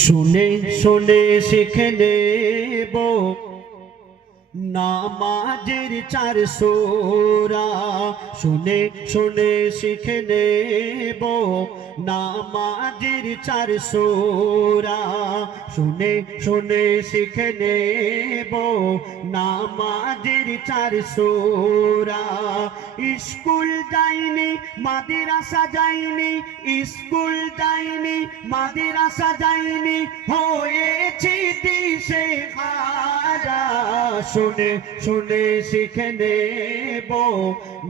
শুনে শুনে শিখে নেব নামাজের 4 সূরা। শুনে শুনে শিখে নেব নামাজের 4 সূরা। শুনে শুনে শিখে নেব নামাজের 4 সূরা। স্কুল যাইনি মাদ্রাসা যাইনি, স্কুল যাইনি মাদ্রাসা যাইনি, হয়েছি দিশেহারা। শুনে শুনে শিখে নেব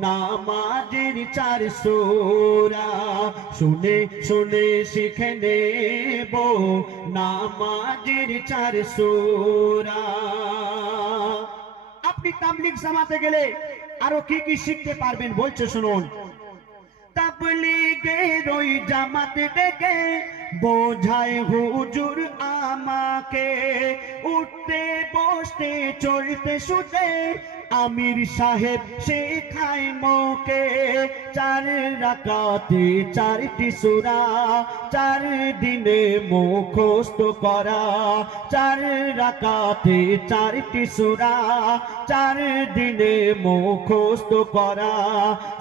নামাজের 4 সূরা। শুনে শুনে শিখে নেব নামাজের 4 সূরা। আপনি তাবলীগ জামাতে গেলে আরো কি কি শিখতে পারবেন বলছে শুনুন। তাবলীগের ওই জামাতে ডেকে বোঝায় হুজুর আমাকে, উঠতে বসতে চলতে শুতে আমির সাহেব শেখায় মোকে। 4 রাকাতে 4টি সূরা, 4 দিনে মুখস্থ করা। 4 রাকাতে 4টি সূরা, 4 দিনে মুখস্থ করা।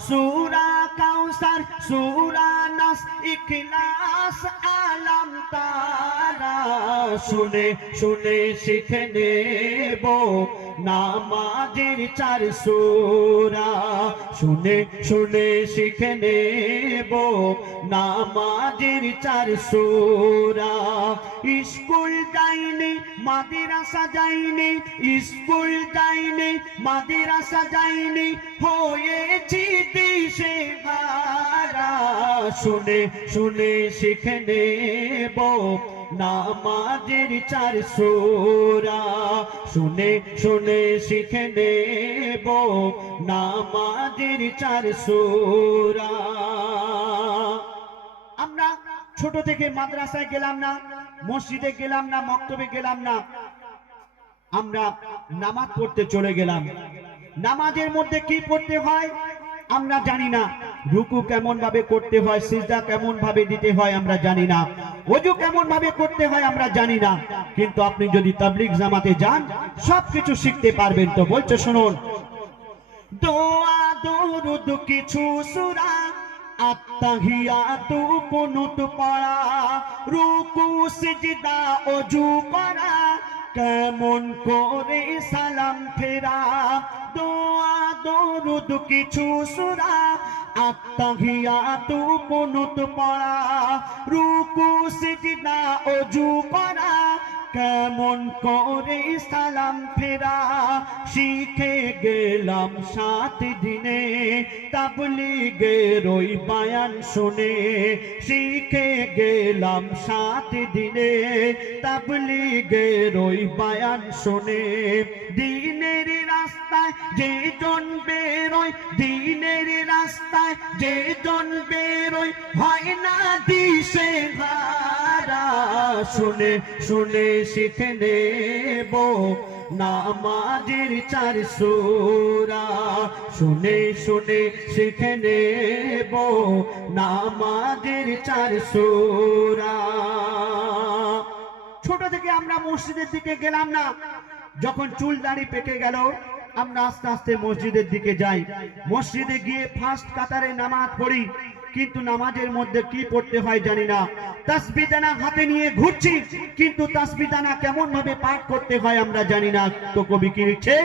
সূরা কাউসার, সূরা নাস, ইখলাস, আলাম তারা। শুনে শুনে শিখে নেব নামাজের 4 সূরা। শুনে শুনে শিখে নেব নামাজের 4 সূরা। স্কুল যাইনি মাদ্রাসা যাইনি, স্কুল যাইনি মাদ্রাসা যাইনি, হয়েছি দিশেহারা। শুনে শুনে শিখে নেব নামাজের 4 সূরা। শুনে শুনে শিখে নেব নামাজের 4 সূরা। আমরা ছোট থেকে মাদ্রাসায় গেলাম না, মসজিদে গেলাম না, মক্তবে গেলাম না, আমরা নামাজ পড়তে চলে গেলাম। নামাজের মধ্যে কি পড়তে হয় আমরা জানি না, রুকু কেমন ভাবে করতে হয়, সিজদা কেমন ভাবে দিতে হয় আমরা জানি না, ওযু কেমন ভাবে করতে হয় আমরা জানি না। কিন্তু আপনি যদি তাবলীগ জামাতে যান সবকিছু শিখতে পারবেন। তো বলছে শুনুন, দোয়া দরুদ কিছু সূরা, আত্তাহিয়াতু কুনুত পড়া, রুকু সিজদা ওযু করা, কেমন করে সালাম ফেরা। দোয়া দরুদ কিছু সূরা, আত্তাহিয়াতু কুনুত পড়া, রুকু সিজদা ওযু করা, কেমন করে সালাম ফেরা। শিখে গেলাম 7 দিনে তাবলীগের ওই বায়ান শুনে। শিখে গেলাম 7 দিনে তাবলীগের ওই বায়ান শুনে। দিনের রাস্তায় যে জন বেরোয়, দিনের রাস্তায় যে জন বেরোয়, হয় না দিশেহারা। শুনে শুনে শিখে নেব নামাজের 4 সূরা। শুনে শুনে শিখে নেব নামাজের 4 সূরা। ছোট থেকে আমরা মসজিদের দিকে গেলাম না, যখন চুল দাড়ি পেকে গেল আমরা আস্তে আস্তে মসজিদের দিকে যাই। মসজিদে গিয়ে ফার্স্ট কাতারে নামাজ পড়ি, কিন্তু নামাজের মধ্যে কি পড়তে হয় জানি না। তাসবিহ দানা হাতে নিয়ে ঘুরছি, কিন্তু তাসবিহ দানা কেমন ভাবে পাঠ করতে হয় আমরা জানি না। তো কবি কি লিখছে,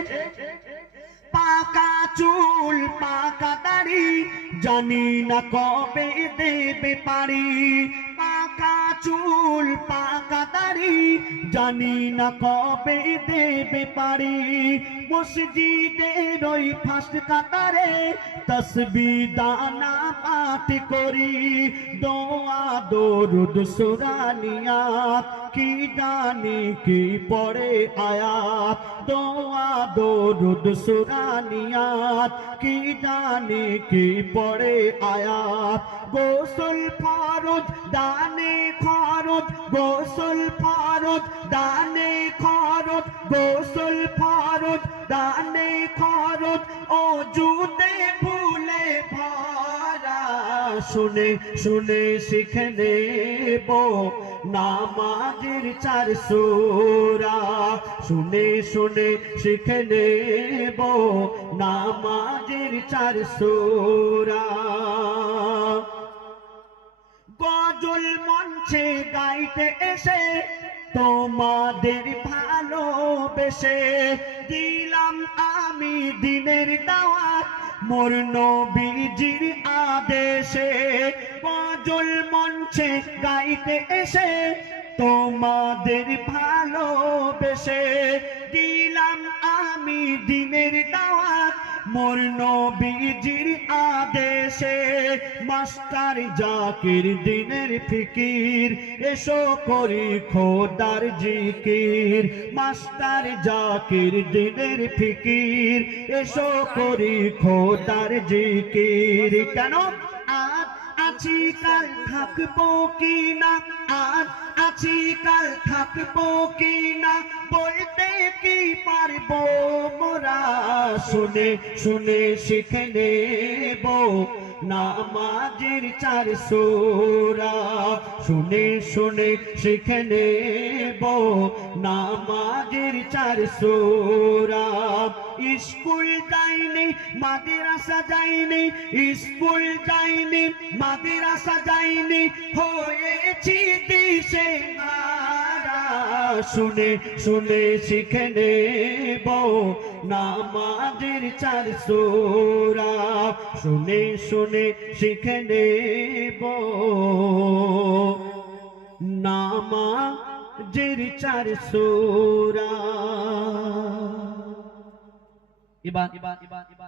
পাকা চুল পাকা দাড়ি, জানি না কবে দেবে পারি। পাকা চুল পাকা দাড়ি, জানি না কবে দেবে পারি। মসজিদের ওই ফার্স্ট কাতারে তাসবিহ দানা পাঠ করি। দোয়া দরুদ সূরা নিয়াত, কি জানি কি পড়ে আয়াত। দোয়া দরুদ সূরা নিয়াত, কি জানি কি পড়ে আয়াত। গোসল ফরজ দানে খরচ, গোসল ফরজ দানে খরচ, গোসল ফরজ দানে খরচ, ওযুতে ভুলে ভরা। শুনে শুনে শিখে নেব নামাজের 4 সূরা শুনে শুনে শিখে নেব নামাজের 4 সূরা গজল মঞ্চে গাইতে এসে তোমাদের ভালোবেসে দিলাম আমি দিনের দাওয়াত মোর নবীজির আদেশে গজল মঞ্চে গাইতে এসে তোমাদের ভালোবেসে দিলাম আমি দিনের দাওয়াত মোর নবীজির আদেশে মাস্টার জাকির দিনের ফিকির এসো করি খোদার জিকির মাস্টার জাকির দিনের ফিকির এসো করি খোদার জিকির কেন আজ আছি কাল থাকবো কি না আজ আছি কাল থাকবো কি না বলতে কি পারবো মোরা শুনে শুনে শিখে নেব নামাজের 4 সূরা শুনে শুনে শিখে নেব নামাজের 4 সূরা স্কুল যাইনি মাদ্রাসা যাইনি স্কুল যাইনি মাদ্রাসা যাইনি হয়েছি দিশে হারা শুনে শুনে শিখে নেব নামাজের 4 সূরা শুনে শুনে শিখে নেব নামাজের 4 সূরা